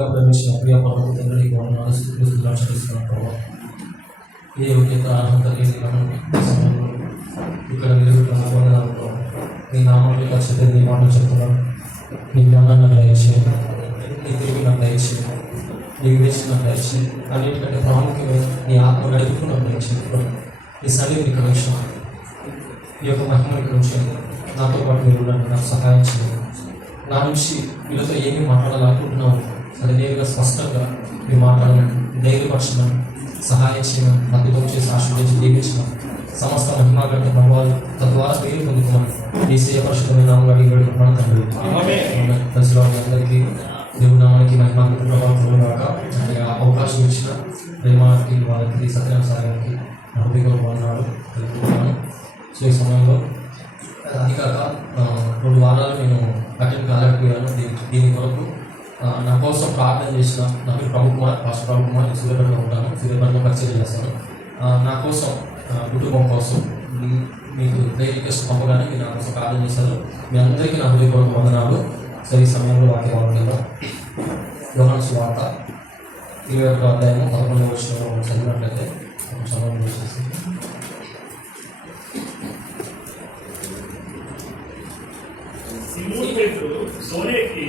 ప్రియ పర్వత తండ్రికి వందనాలు స్తుతులు చెల్లిస్తున్నాను ప్రభావ. ఏ యోగ్యత అర్హత లేని మనం ఇక్కడ మీరు వందనాలు ప్రభావ. నీ నామంలో ఖచ్చితంగా నీ మాటలు చెప్తున్నాను. నీ జ్ఞానాన్ని నాకు దయచేయండి, నీ తిరిగి నాకు దయచేయండి, నీ విదేశం నాకు దయచేయండి. అన్నిటికంటే ప్రాముఖ్యమైన నీ ఆత్మ నడుపుకు నాకు దయచేయండి. నీ సన్నిధిని ఇక్కడ ఉంచాను, ఈ యొక్క మహిమను ఇక్కడ ఉంచాను. నాతో పాటు మీరు ఉండండి, నాకు సహాయం చేయండి. నా నుంచి వీళ్ళతో ఏమీ మాట్లాడాలనుకుంటున్నాను అది నేరుగా స్పష్టంగా మీరు మాట్లాడమని, ధైర్యపరచమని, సహాయం చేయమని, అద్భుతం చేసి ఆశీర్వదించి దీవించమని, సమస్త మహిమాగంట భగవాలు తద్వారా పేరు పొందుకోమని ఈ సేవ పరిశుద్ధమైన నామములో అడిగి వేడుకుంటున్నాను తండ్రి. దశలోని అందరికీ దేవుని నామానికి మహిమాగంట ప్రభావం కాక అవకాశం ఇచ్చిన ప్రేమానికి వాళ్ళకి సత్యనారాయణ సాగర్కి హృదయపూర్వక వందనాలు తెలుపుతున్నాను. సో ఈ సమయంలో అది కాక 2 వారాలు నేను అటెండ్ కాలేకపోయాను. దీని కొరకు నా కోసం ప్రార్థన చేసిన నా పేరు ప్రభు కుమార్, పాస్టర్ ప్రభు కుమార్. నేను సూర్యాపేటలో ఉంటాను, సూర్యాపేటలో పరిచయం చేస్తాను. నా కోసం కుటుంబం కోసం మీకు రిక్వెస్ట్ పంపగానే మీరు నా కోసం ప్రార్థన చేశారు. మీ అందరికీ నా హృదయపూర్వక వందనాలు. సో ఈ సమయంలో వాక్యం యోహాను సువార్త 21వ అధ్యాయము 11వ వచనంలో చదివినట్లయితే సమయం చేసేసి సిమోను పేతురు సోనేకి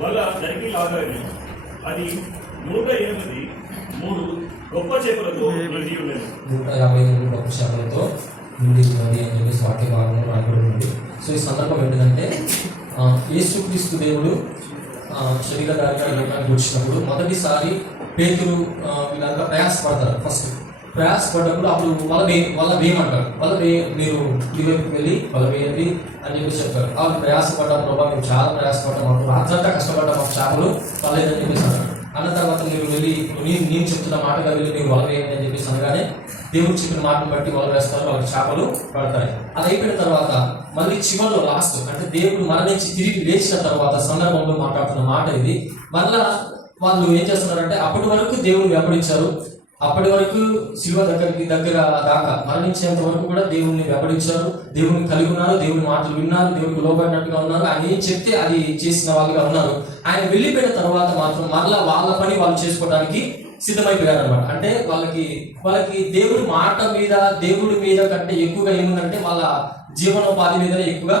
వల దరికి లాగాను. అది 183 గొప్ప చేపలతో నిండి ఉన్నది. 153 గొప్ప చేపలతో నిండి ఉన్నది అని చెప్పేసి వాక్య భాగంలో రాయబడి ఉంది. సో ఈ సందర్భం ఏంటంటే యేసుక్రీస్తు దేవుడు శరీరధారిగా ఈ లోకానికి వచ్చినప్పుడు మొదటిసారి పేతురు వీళ్ళంతా ప్రయాసపడతారు. ఫస్ట్ ప్రయాసపడ్డప్పుడు అప్పుడు వాళ్ళ వేయమంటారు. మీరు ఇటువైపుకి వెళ్ళి వాళ్ళ వేయండి అని చెప్పేసి చెప్తారు. వాళ్ళు ప్రయాసపడ్డాం ప్రభావ, మేము చాలా ప్రయాసపడ్డాం, మాకు రాత్రంతా కష్టపడ్డాం, మాకు చేపలు పర్లేదని చెప్పేసి అన్నారు. అన్న తర్వాత మీరు వెళ్ళి నేను చెప్తున్న మాటగా వెళ్ళి మీరు వల వేయండి అని చెప్పేసి అనగానే దేవుడు చెప్పిన మాటను బట్టి వల వేస్తారు, వాళ్ళకి చేపలు పడతాయి. అది అయిపోయిన తర్వాత మళ్ళీ చివరిలో లాస్ట్ అంటే దేవుడు మరణించి తిరిగి లేచిన తర్వాత సందర్భంలో మాట్లాడుతున్న మాట ఇది. మళ్ళా వాళ్ళు ఏం చేస్తున్నారంటే అప్పటి వరకు దేవుని వెంబడించారు, అప్పటి వరకు శిలువ దగ్గర దాకా మరణించేంత వరకు కూడా దేవుణ్ణి వెంబడించారు, దేవుని కలిగి ఉన్నారు, దేవుని మాటలు విన్నారు, దేవునికి లోబడినట్టుగా ఉన్నారు. ఆయన ఏం చెప్తే అది చేసిన వాళ్ళుగా ఉన్నారు. ఆయన వెళ్ళిపోయిన తర్వాత మాత్రం మళ్ళా వాళ్ళ పని వాళ్ళు చేసుకోవడానికి సిద్ధమైపోయారు అనమాట. అంటే వాళ్ళకి దేవుడి మాట మీద, దేవుడి మీద కంటే ఎక్కువగా ఏముందంటే వాళ్ళ జీవనోపాధి మీదనే ఎక్కువగా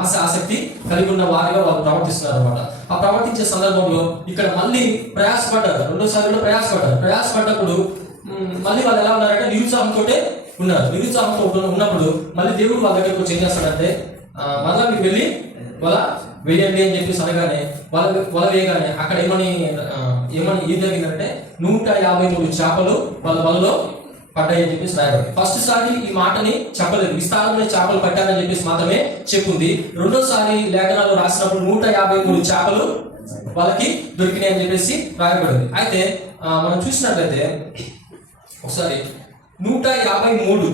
ఆసక్తి కలిగి ఉన్న వారిగా వాళ్ళు ప్రవర్తిస్తున్నారు అనమాట. ఆ ప్రవర్తించే సందర్భంలో ఇక్కడ మళ్ళీ ప్రయాసపడ్డారు, 2సారి కూడా ప్రయాసపడ్డప్పుడు మళ్ళీ వాళ్ళు ఎలా ఉన్నారంటే నిరుత్సాహంతో ఉన్నారు. నిరుత్సాహంతో ఉన్నప్పుడు మళ్ళీ దేవుడు వాళ్ళ దగ్గరకు వచ్చి ఏం చేస్తాడంటే మళ్ళీ మీరు వెళ్ళి వల వేయండి అని చెప్పేసి అనగానే వల వేయగానే అక్కడ ఏమని ఏం జరిగిందంటే 153 చేపలు వాళ్ళ వలలో పడ్డాయని చెప్పేసి రాయబడి. ఫస్ట్ సారి ఈ మాటని చెప్పలేదు, విస్తారమైన చేపలు పట్టారని చెప్పేసి మాత్రమే చెప్పింది. 2సారి లేఖనాలు రాసినప్పుడు 153 చేపలు వాళ్ళకి దొరికినాయి అని చెప్పేసి రాయబడింది. అయితే మనం చూసినట్లయితే ఒకసారి 153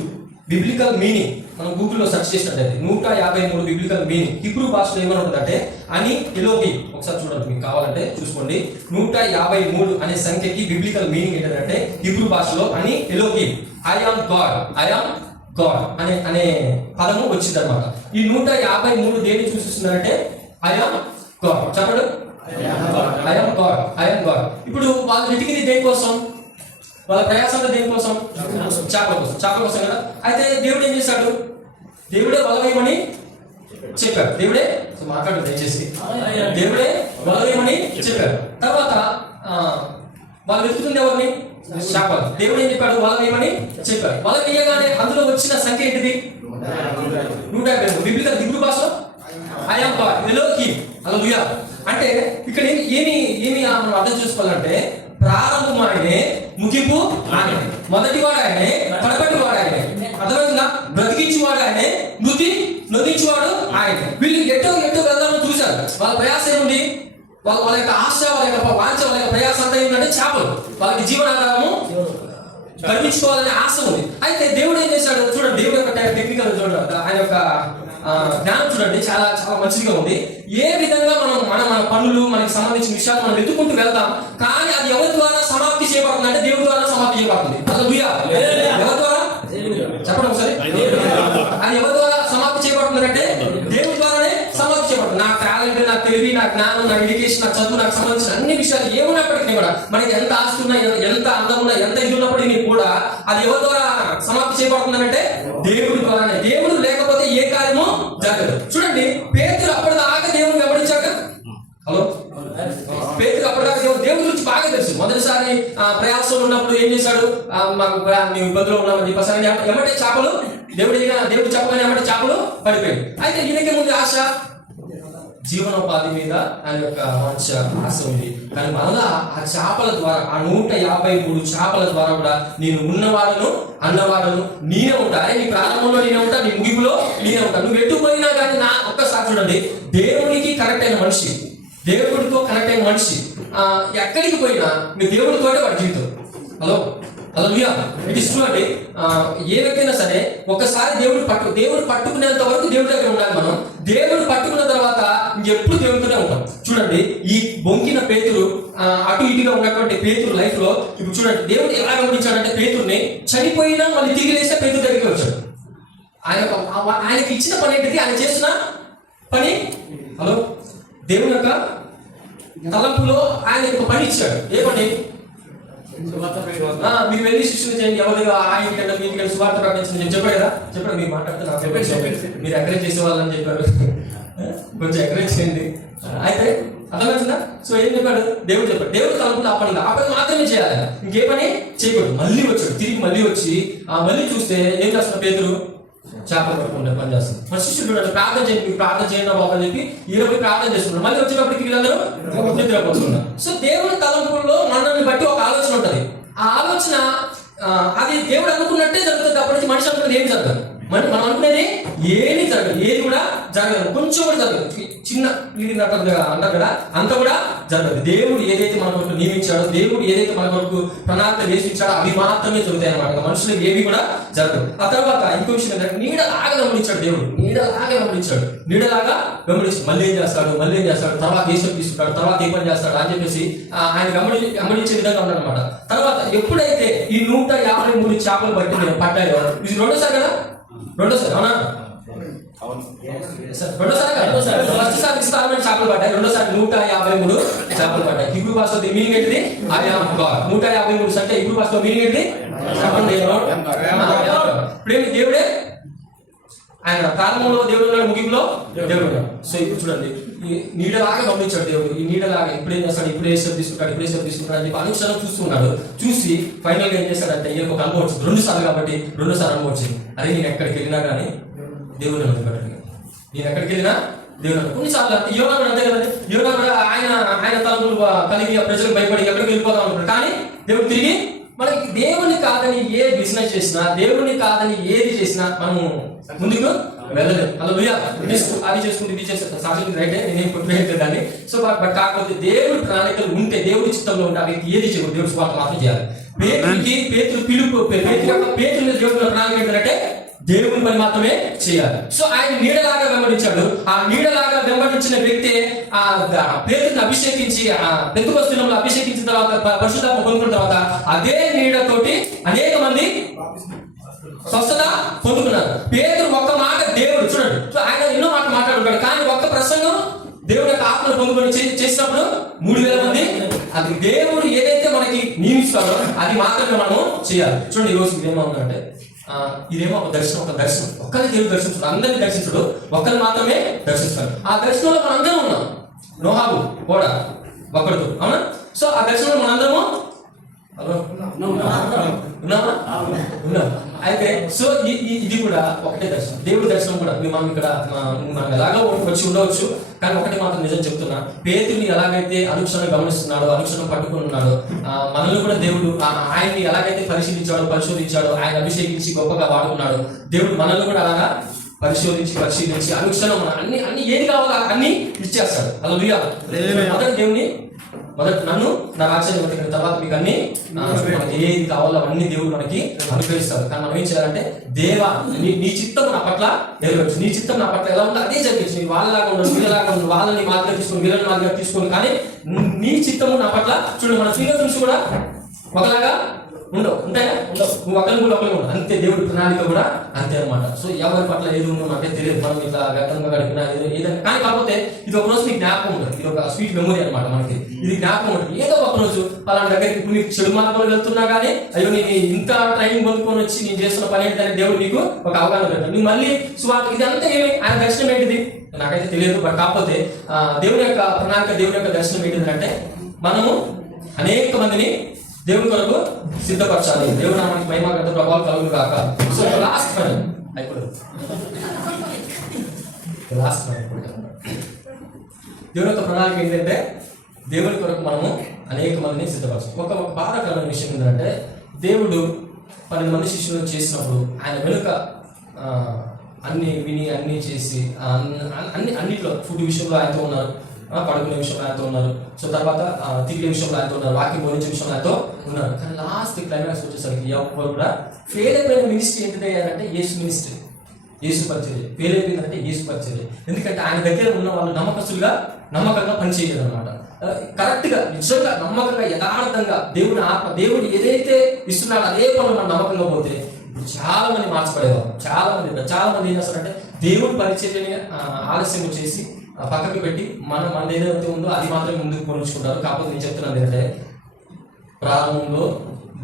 బిబ్లికల్ మీనింగ్ మనం గూగుల్లో సెర్చ్ చేసినట్లయితే 153 బిబ్లికల్ మీనింగ్ హిబ్రూ భాషలో ఏమని ఉంటుందంటే అని ఎలోహి. ఒకసారి చూడండి, మీకు కావాలంటే చూసుకోండి. 153 అనే సంఖ్యకి బిబ్లికల్ మీనింగ్ ఏంటంటే హిబ్రూ భాషలో అని ఎలోహి, ఐ ఆమ్ గాడ్ అనే పదము వచ్చింది అనమాట. ఈ 153 దేన్ని సూచిస్తుందంటే ఐ ఆమ్ గాడ్. చెప్పండి, ఐ ఆమ్ గాడ్. ఇప్పుడు వాళ్ళు వెతికింది దేనికోసం? వాళ్ళ ప్రయాసంలో దేనికోసం? చేపల కోసం కదా. అయితే దేవుడు ఏం చేశాడు? దేవుడే వల వేయమని చెప్పాడు. దేవుడే మాట్లాడు దయచేసి. దేవుడే వల వేయమని చెప్పాడు. తర్వాత వాళ్ళు వెతుకుతుంది ఎవరిని? చేపలు. దేవుడు ఏం చెప్పాడు? వల వేయమని చెప్పాడు. వల వేయగానే అందులో వచ్చిన సంఖ్య ఏంటిది? 153. బిబ్లికల్ హిబ్రూ భాషలో ఐ యామ్ గాడ్, ఎలోహీమ్, హల్లెలూయా. అంటే ఇక్కడ ఏమి మనం అర్థం చేసుకోవాలంటే ప్రారంభం ఆయనే, ముగింపు ఆయనే. మొదటివాడు ఆయనే, కడపటివాడు ఆయనే. అర్థమైందా? బ్రతికించేవాడు ఆయనే, నొదించేవాడు ఆయన. వీళ్ళు ఎటో వెళ్దామని చూశారు. వాళ్ళ ప్రయాసం ఏముంది? వాళ్ళ యొక్క ఆశ, వాళ్ళ యొక్క వాంఛ, వాళ్ళ యొక్క ప్రయాసం అంతా ఏంటంటే చేపలు. వాళ్ళకి జీవనాధారము గర్వించుకోవాలనే ఆశ ఉంది. అయితే దేవుడు ఏం చేశాడు చూడండి. దేవుడు యొక్క టెక్నికల్ చూడండి, ఆయన యొక్క జ్ఞానం చూడండి, చాలా చాలా మంచిగా ఉంది. ఏ విధంగా మన పనులు, మనకి సంబంధించిన విషయాలు మనం వెతుక్కుంటూ వెళ్తాం, కానీ అది ఎవరి ద్వారా సమాప్తి చేయబడుతుంది అంటే దేవుడి ద్వారా సమాప్తి చేయబడుతుంది. హల్లెలూయా. ఎవరి ద్వారా? చెప్పండి ఒకసారి. అది ఎవరి ద్వారా సమాప్తి చేయబడుతుంది అంటే దేవుడి ద్వారానే సమాప్తి చేయబడుతుంది. నా టాలెంట్, నా తెలివి, నా జ్ఞానం, నా ఎడ్యుకేషన్, నా చదువు, నాకు సంబంధించిన అన్ని విషయాలు ఏమున్నప్పటికీ కూడా మనకి ఎంత ఆస్తి ఉన్నా, ఎంత అందం ఉన్నా, ఎంత ఇది ఉన్నప్పటికీ కూడా అది ఎవరి ద్వారా సమాప్తి చేయబడుతుందంటే దేవుడి ద్వారానే. దేవుడు లేకపోతే ఏ కార్యము జరగదు. చూడండి, పేతురు అప్పటిదాకా దేవుడిని వెంబడించాక, హలో, పేతురు అప్పటిదాకా దేవుడి గురించి బాగా తెలుసు. మొదటిసారి ప్రయాసంలో ఉన్నప్పుడు ఏం చేశాడు, మేము ఇబ్బందులో ఉన్నామని చెప్పేసి ఎమ్మటే చేపలు, దేవుడు చెప్పగానే ఎమ్మటే చేపలు పడిపోయాడు. అయితే ఈయనకి ముందు ఆశ, జీవనోపాధి మీద ఆయన యొక్క మంచి ఆశ ఉంది. కానీ మళ్ళా ఆ చేపల ద్వారా, ఆ 153 చేపల ద్వారా కూడా నేను ఉన్నవాడను అన్నవాడను నేనే ఉంటా. నీ ప్రారంభంలో నేనే ఉంటా, నీ ముగింపులో నేనే ఉంటా. నువ్వు ఎటు పోయినా కానీ నా ఒక్కసారి చూడండి, దేవునికి కనెక్ట్ అయిన మనిషి, దేవుడితో కనెక్ట్ అయిన మనిషి ఎక్కడికి పోయినా మీ దేవుడితోటే వాడి జీవితం. Hello hallelujah. It is true అండి. ఏ వ్యక్తి అయినా సరే ఒకసారి దేవుడు పట్టుకునేంత వరకు దేవుడి దగ్గర ఉండాలి. మనం దేవుడు పట్టుకున్న తర్వాత ఇంకెప్పుడు దేవుడితోనే ఉంటాం. చూడండి, ఈ బొంకిన పేతురు, అటు ఇటుగా ఉన్నటువంటి పేతురు లైఫ్ లో ఇప్పుడు చూడండి, దేవుడు ఎలా గమనించాడంటే పేతుర్ని చనిపోయినా మళ్ళీ తిరిగి లేస్తే పేతురు దగ్గరికి వచ్చాడు. ఆయనకి ఇచ్చిన పని ఏంటిది? ఆయన చేసిన పని, హలో, దేవుని యొక్క తలంపులో ఆయన ఒక పని ఇచ్చాడు. ఏ పని? మీరు వెళ్ళి శిష్యులు చేయండి, ఎవరిగా ఆయన మీకు సువార్త ప్రకటించండి నేను చెప్పాడు కదా. చెప్పాడు, మీరు మాట్లాడుతున్నారు, మీరు ఎంకరేజ్ చేసేవాళ్ళని చెప్పారు, కొంచెం ఎంకరేజ్ చేయండి. అయితే అర్థమవుతుందా? సో ఏం చెప్పాడు? దేవుడు చెప్పాడు, దేవుడు తలంపులు ఆ పని మాత్రమే చేయాలి, ఇంకే పని చేయకూడదు. మళ్ళీ వచ్చాడు, తిరిగి మళ్ళీ వచ్చి మళ్ళీ చూస్తే ఏం చేస్తున్నా పేతురు? చేపలు పట్టుకుంటే పని చేస్తుంది. మన శిష్యుడు చూడండి, ప్రార్థన చేయండి, మీకు ప్రార్థన చేయండి బాబు అని చెప్పి 20 ప్రార్థన చేస్తున్నారు. మళ్ళీ వచ్చినప్పటికి వీళ్ళందరూ నిద్రపోతున్నారు. సో దేవుని తలంపుల్లో మనల్ని బట్టి ఒక ఆలోచన ఉంటుంది. ఆ ఆలోచన అది దేవుడు అనుకున్నట్టే జరుగుతుంది. అప్పటి నుంచి మనిషి అనుకున్నది ఏం జరగదు, మనం అనుకునేది ఏమి జరగదు, ఏది కూడా జరగదు, కొంచెం కూడా జరగదు. చిన్న క్లీన్ అంటారు కదా, అంత కూడా జరగదు. దేవుడు ఏదైతే మన కొరకు నియమించాడో, దేవుడు ఏదైతే మన కొరకు ప్రణాళిక వేసి ఇచ్చాడో అవి మాత్రమే జరుగుతాయి అన్నమాట. మనుషులకు ఏవి కూడా జరగదు. ఆ తర్వాత ఇంకో విషయం ఏంటంటే, నీడలాగా గమనించాడు దేవుడు, నీడలాగా గమనించాడు. మళ్ళీ ఏం చేస్తాడు, తర్వాత దేశం తీసుకుంటాడు, తర్వాత ఏ పని చేస్తాడు అని చెప్పేసి ఆయన గమనించే విధంగా ఉన్నాడు అనమాట. తర్వాత ఎప్పుడైతే ఈ 153 చేపలు పట్టాయో, ఇది రెండోసారి కదా, రెండోసారి అవునా? రెండోసారి ఫస్ట్ సారి విస్తారమైన చేపలు పడ్డాయి, రెండోసారి 153 చేపలు పడ్డాయి. హిబ్రూ భాషలో మీనింగ్ ఏంటిది? 153 అంటే హిబ్రూ భాషలో మీనింగ్ ఏంటి? ఇప్పుడేమి దేవుడే, ఆయన ప్రారంభంలో దేవుడు ఉన్నాడు, ముగింపులో దేవుడు ఉన్నాడు. సో ఇప్పుడు చూడండి, ఈ నీడలాగా గమనించాడు దేవుడు. ఈ నీడలాగా ఇప్పుడేం చేస్తాడు, ఇప్పుడే తీసుకుంటాడు అని చెప్పి అనుక్షణం చూస్తున్నాడు. చూసి ఫైనల్ గా ఏం చేస్తాడంటే, ఈయనకు ఒక అనుభవం వచ్చింది. 2 సార్లు కాబట్టి 2 సార్లు అనుభవం వచ్చింది. అరే నేను ఎక్కడికి వెళ్ళినా కానీ దేవుడు నన్ను వదిలిపెట్టడు, నేను ఎక్కడికి వెళ్ళినా దేవుడు. కొన్నిసార్లు యోగా కూడా అంతే కదండి, యోగా కూడా ఆయన తలపులు కలిగి ప్రజలకు భయపడి ఎక్కడికి వెళ్ళిపోతాం అనుకుంటాడు. కానీ దేవుడు తిరిగి మనకి దేవుని కాదని ఏ బిజినెస్ చేసినా, దేవుని కాదని ఏది చేసినా మనము ముందుకు వెళ్ళలేదు. హల్లెలూయా. అది చేసుకుంటే ఇది చేస్తే సాక్షి రైటే, నేనేం కొట్టుకోలేదు దాన్ని. సో బట్ కాకపోతే దేవుడి ప్రణాళికలు ఉంటే, దేవుడి చిత్తంలో ఉంటే ఆ వ్యక్తి ఏది చేయకూడదు, దేవుడి స్వార్థం మాత్రం చేయాలి. పేతురు పిలుపు, పేతురు మీద దేవుడి ప్రణాళిక ఏంటంటే దేవుని పని మాత్రమే చేయాలి. సో ఆయన నీడలాగా వెంబడించాడు. ఆ నీడలాగా వెంబడించిన వ్యక్తి ఆ పేతురుని అభిషేకించి, పెంతెకొస్తు దినంలో అభిషేకించిన తర్వాత, పరిశుద్ధాత్మ పొందుకున్న తర్వాత అదే నీడతోటి అనేక మంది స్వస్థత పొందుకున్నారు. పేతురు ఒక్క మాట, దేవుడు చూడండి, ఆయన ఎన్నో మాట మాట్లాడుతాడు, కానీ ఒక్క ప్రసంగం దేవుడి యొక్క ఆత్మను పొందుకొని చేసినప్పుడు 3000 మంది. అది దేవుడు ఏదైతే మనకి నియమిస్తాడో అది మాత్రమే మనము చేయాలి. చూడండి, ఈ రోజు ఏమవుతుందంటే, ఇదేమో ఒక దర్శనం, ఒక్కరిని దేవుడు దర్శించడు, అందరినీ దర్శించడు, ఒక్కరిని మాత్రమే దర్శిస్తాడు. ఆ దర్శనంలో మనందరం ఉన్నాం. నోహాబు కూడా ఒక్కడితో, అవునా? సో ఆ దర్శనంలో మనందరము ఉన్నామా? ఉన్నాం. అయితే సో ఇది కూడా ఒకటే దర్శనం, దేవుడి దర్శనం కూడా. మనం ఇక్కడ మనం ఎలాగో వచ్చి ఉండవచ్చు, కానీ ఒకటి మాత్రం నిజం చెప్తున్నా, పేతురుని ఎలాగైతే అనుక్షణం గమనిస్తున్నాడో, అనుక్షణం పట్టుకుని ఉన్నాడో, మనల్ని కూడా దేవుడు ఆయన్ని ఎలాగైతే పరిశోధించాడో, ఆయన అభిషేకించి గొప్పగా వాడుకున్నాడు. దేవుడు మనల్ని కూడా అలాగా పరిశీలించి అనుక్షణం అన్ని ఏది కావాలో అన్ని ఇచ్చేస్తాడు. హల్లెలూయా. మొదటి నన్ను నా రాజ్యాన్ని వెతకండి, తర్వాత మీకు అన్ని మనకి ఏది కావాలో అవన్నీ దేవుడు మనకి అనుగ్రహిస్తాడు. కానీ మనం ఏం చేయాలంటే, దేవా నీ చిత్తం నా పట్ల నెరవేర్చు, నీ చిత్తం నా పట్ల ఎలా ఉందో అదే జరిగించు. నీ వాళ్ళలాగా ఉండదు, వీళ్ళలాగా ఉండదు, వాళ్ళని మాదిరిగా తీసుకొని వీళ్ళని మాదిరిగా తీసుకొని, కానీ నీ చిత్తము నా పట్ల చూడండి. మన ఫింగర్ ప్రింట్స్ కూడా ఒకలాగా ఉండవు. ఉంటాయా? ఉండవు. నువ్వు ఒకరిని కూడా ఒకరు ఉండవు. అంతే దేవుడి ప్రణాళిక కూడా అంతే అనమాట. సో ఎవరి పట్ల ఏది ఉందో నాకే తెలియదు. మనం ఇట్లా గతంగా గడిపినా ఏదైనా కానీ కాకపోతే ఇది ఒక రోజు నీకు జ్ఞాపకం ఉంటుంది. ఇది ఒక స్వీట్ మెమొరీ అనమాట మనకి. ఇది జ్ఞాపకం ఉంటుంది. ఏదో ఒక రోజు పలానా దగ్గరికి ఇప్పుడు నీకు చెడు మార్గంలో వెళ్తున్నా కానీ అయ్యో నేను ఇంత ట్రైనింగ్ పొందుకొని వచ్చి నేను చేస్తున్న పని ఏంటంటే దేవుడు నీకు ఒక అవగాహన పెట్టాడు. నువ్వు మళ్ళీ సువార్త ఇది అంతా ఏమి ఆయన దర్శనం ఏంటిది నాకైతే తెలియదు. బట్ కాకపోతే దేవుని యొక్క ప్రణాళిక దేవుని యొక్క దర్శనం ఏంటిది అంటే మనము అనేక మందిని దేవుని కొరకు సిద్ధపరచాలి. దేవుడు మనకి మహిమ గత ప్రభావం కలుగును కాక. సో లాస్ట్ పని అయిపోయింది. లాస్ట్ పని దేవుని యొక్క ప్రణాళిక ఏంటంటే దేవుని కొరకు మనము అనేక మందిని సిద్ధపరచాలి. ఒక బాధాకరమైన విషయం ఏంటంటే దేవుడు 12 మంది శిష్యులను చేసినప్పుడు ఆయన వెనుక అన్ని విని అన్ని చేసి అన్నిట్లో ఫుడ్ విషయంలో ఆయనతో ఉన్నారు, పడుకునే విషయంలో ఆయనతో ఉన్నారు, సో తర్వాత తిరిగే విషయంలో ఆయనతో ఉన్నారు, వాక్యం బోధించే విషయంలో ఆయనతో ఉన్నారు. కానీ లాస్ట్ క్లైమాక్స్ వచ్చేసరికి ఎవరు కూడా ఫెయిల్ అయిపోయిన మినిస్ట్రీ ఏంటిదే అంటే యేసు మినిస్ట్రీ, యేసు పరిచర్య. ఫెయిల్ అయిపోయిందంటే యేసు పరిచర్య. ఎందుకంటే ఆయన దగ్గర ఉన్న వాళ్ళు నమ్మకంగా పనిచేయలేదు అనమాట. కరెక్ట్గా నిజంగా నమ్మకంగా యథార్థంగా దేవుని ఆత్మ దేవుడు ఏదైతే ఇస్తున్నాడో అదే పనులు మనం నమ్మకంగా పోతే ఇప్పుడు చాలా మంది మార్చబడేవారు. చాలా మంది ఏం చేస్తారంటే దేవుడి పరిచర్యని ఆలస్యం చేసి పక్కకు పెట్టి మన ఏదైతే ఉందో అది మాత్రమే ముందుకు పోల్చుకుంటారు. కాకపోతే నేను చెప్తున్నాను ఏంటంటే ప్రారంభంలో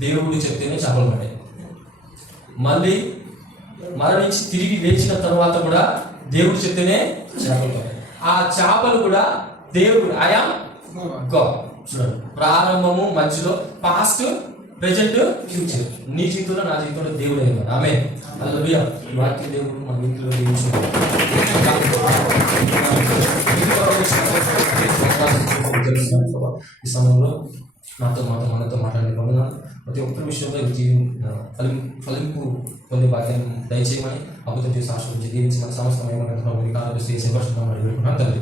దేవుడు చెప్తేనే చేపలు పడ్డాయి. మళ్ళీ మరణించి తిరిగి లేచిన తర్వాత కూడా దేవుడు చెప్తేనే చేపలు పడ్డాయి. ఆ చేపలు కూడా దేవుడు ఆయా గాడ్. చూడండి, ప్రారంభము మధ్యలో పాస్ట్ ప్రెజెంట్ ఫ్యూచర్. నీ జీవితంలో నా జీవితంలో దేవుడు అయ్యాడు. ఆమె హల్లెలూయా. వాక్య దేవుడు మన ఇంట్లో ఈ సమయంలో మనతో మాట్లాడే వలన ప్రతి ఒక్క విషయంలో ఫలింపు పొందే భాగ్యాన్ని దయచేయమని అద్భుతం చేసి ఆశ్రయించి దీవించమని సమస్తమైన తండ్రి.